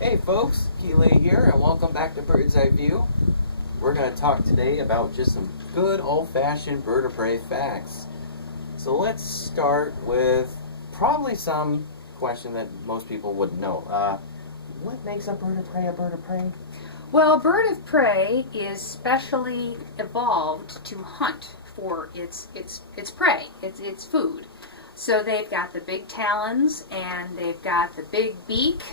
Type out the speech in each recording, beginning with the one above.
Hey folks, Kele here, and welcome back to Bird's Eye View. We're going to talk today about just some good old-fashioned bird of prey facts. So let's start with probably some question that most people wouldn't know. What makes a bird of prey a bird of prey? Well, bird of prey is specially evolved to hunt for its prey, its food. So they've got the big talons and they've got the big beak,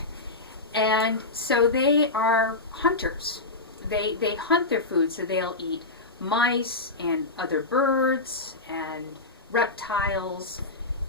and so they are hunters. They hunt their food, so they'll eat mice and other birds and reptiles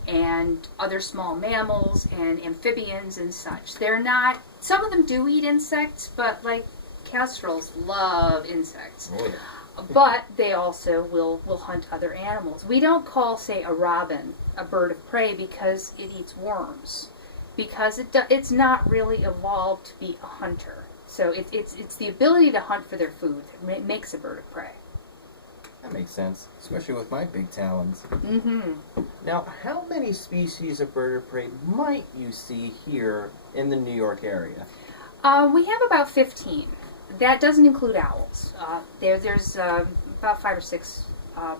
and other small mammals and amphibians and such. They're not, some of them do eat insects, but like kestrels love insects. Oh, yeah. But they also will hunt other animals. We don't call, say, a robin a bird of prey because it eats worms, because it's not really evolved to be a hunter. So it's the ability to hunt for their food that makes a bird of prey. That makes sense, especially with my big talons. Mm-hmm. Now, how many species of bird of prey might you see here in the New York area? We have about 15. That doesn't include owls. There's about 5 or 6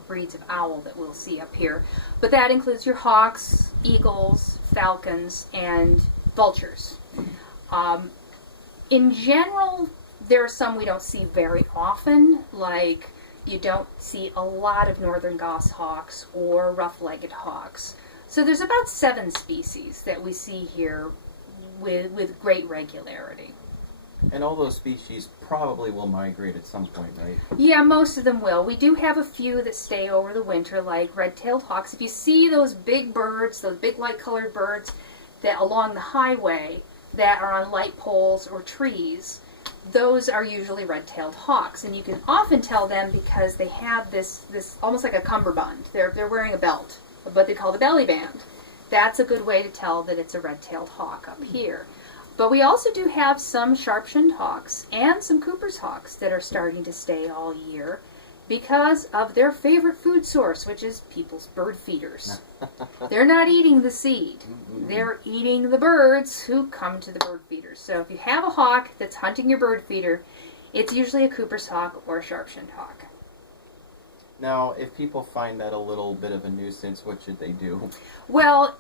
breeds of owl that we'll see up here. But that includes your hawks, eagles, falcons, and vultures. In general, there are some we don't see very often, like you don't see a lot of northern goshawks or rough-legged hawks. So there's about 7 species that we see here with great regularity. And all those species probably will migrate at some point, right? Yeah, most of them will. We do have a few that stay over the winter, like red-tailed hawks. If you see those big birds, those big light-colored birds that along the highway that are on light poles or trees, those are usually red-tailed hawks. And you can often tell them because they have this almost like a cummerbund. They're wearing a belt, what they call the belly band. That's a good way to tell that it's a red-tailed hawk up here. But we also do have some Sharp-Shinned hawks and some Cooper's hawks that are starting to stay all year because of their favorite food source, which is people's bird feeders. They're not eating the seed. They're eating the birds who come to the bird feeders. So if you have a hawk that's hunting your bird feeder, it's usually a Cooper's hawk or a Sharp-Shinned hawk. Now, if people find that a little bit of a nuisance, what should they do? Well,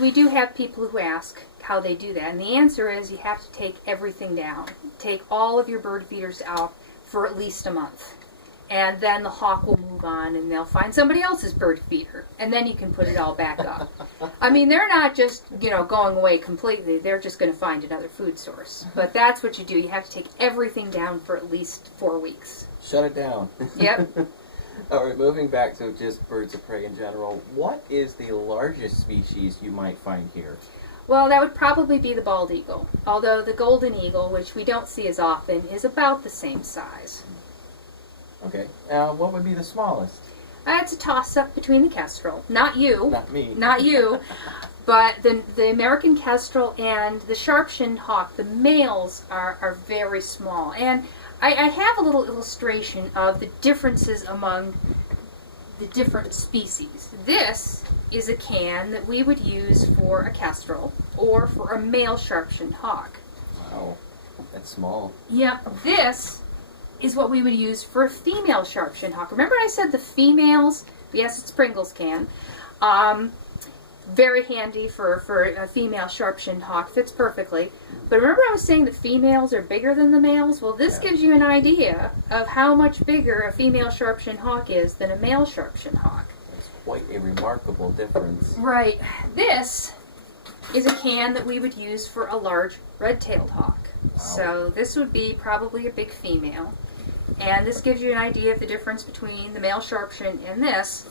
we do have people who ask how they do that, and the answer is you have to take everything down. Take all of your bird feeders out for at least a month, and then the hawk will move on and they'll find somebody else's bird feeder, and then you can put it all back up. I mean, they're not just, going away completely. They're just going to find another food source. But that's what you do. You have to take everything down for at least 4 weeks. Shut it down. Yep. All right, moving back to just birds of prey in general, what is the largest species you might find here? Well, that would probably be the bald eagle, although the golden eagle, which we don't see as often, is about the same size. Okay, what would be the smallest? It's a toss-up between the kestrel. Not you. Not me. Not you. But the American kestrel and the Sharp-Shinned hawk, the males are very small. And I have a little illustration of the differences among the different species. This is a can that we would use for a kestrel or for a male Sharp-Shinned hawk. Wow, that's small. Yeah, this is what we would use for a female Sharp-Shinned hawk. Remember I said the females? Yes, it's Pringles can. Very handy for a female Sharp-Shinned hawk. Fits perfectly. But remember I was saying that females are bigger than the males? Well, this gives you an idea of how much bigger a female Sharp-Shinned hawk is than a male Sharp-Shinned hawk. That's quite a remarkable difference. Right. This is a can that we would use for a large red-tailed hawk. Wow. So this would be probably a big female. And this gives you an idea of the difference between the male Sharp-Shinned and this.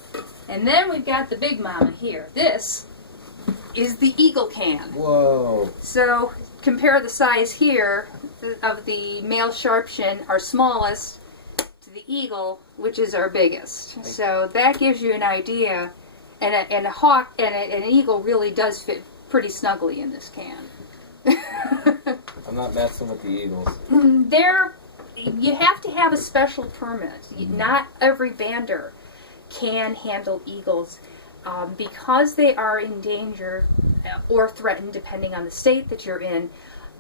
And then we've got the big mama here. This is the eagle can. Whoa. So compare the size here of the male Sharp-Shinned, our smallest, to the eagle, which is our biggest. So that gives you an idea. And a hawk and an eagle really does fit pretty snugly in this can. I'm not messing with the eagles. You have to have a special permit. Not every bander can handle eagles. Because they are endangered or threatened, depending on the state that you're in,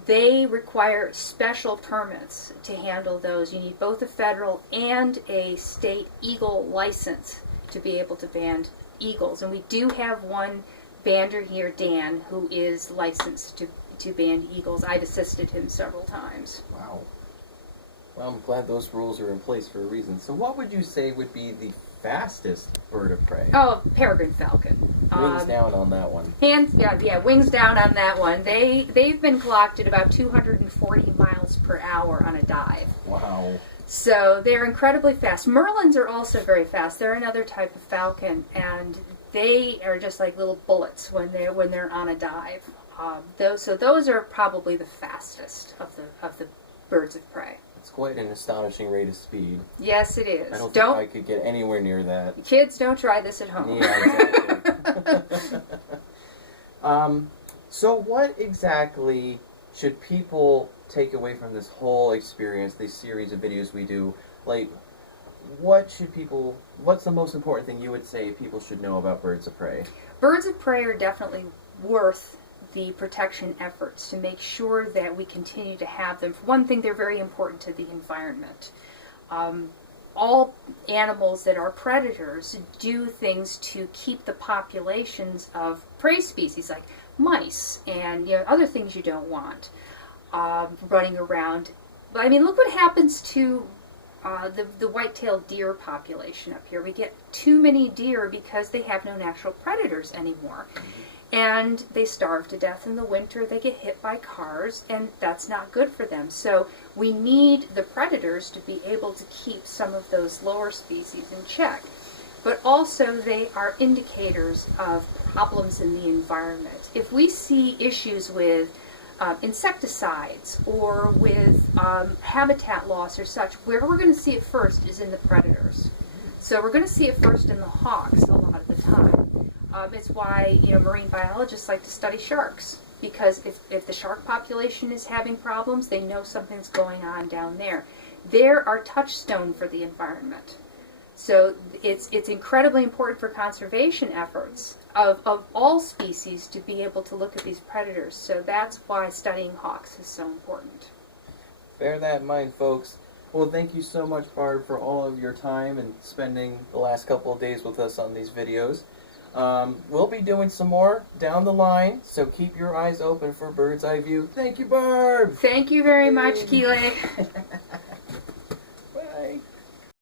they require special permits to handle those. You need both a federal and a state eagle license to be able to band eagles. And we do have one bander here, Dan, who is licensed to band eagles. I've assisted him several times. Wow. Well, I'm glad those rules are in place for a reason. So what would you say would be the fastest bird of prey? Oh, peregrine falcon. Wings down on that one. Wings down on that one. They've been clocked at about 240 miles per hour on a dive. Wow. So they're incredibly fast. Merlins are also very fast. They're another type of falcon, and they are just like little bullets when they're on a dive. Those are probably the fastest of the birds of prey. It's quite an astonishing rate of speed. Yes, it is. I don't think I could get anywhere near that. Kids, don't try this at home. Yeah, exactly. So what exactly should people take away from this whole experience, this series of videos we do? Like, what's the most important thing you would say people should know about birds of prey? Birds of prey are definitely worth the protection efforts to make sure that we continue to have them. For one thing, they're very important to the environment. All animals that are predators do things to keep the populations of prey species like mice and other things you don't want running around. But I mean, look what happens to the white-tailed deer population up here. We get too many deer because they have no natural predators anymore. And they starve to death in the winter. They get hit by cars, and that's not good for them. So we need the predators to be able to keep some of those lower species in check. But also they are indicators of problems in the environment. If we see issues with insecticides or with habitat loss or such, where we're going to see it first is in the predators. So we're going to see it first in the hawks a lot of the time. It's why marine biologists like to study sharks, because if the shark population is having problems, they know something's going on down there. They're our touchstone for the environment. So it's incredibly important for conservation efforts of all species to be able to look at these predators. So that's why studying hawks is so important. Bear that in mind, folks. Well, thank you so much, Barb, for all of your time and spending the last couple of days with us on these videos. We'll be doing some more down the line, so keep your eyes open for Bird's Eye View. Thank you, Barb! Thank you very much, Kele.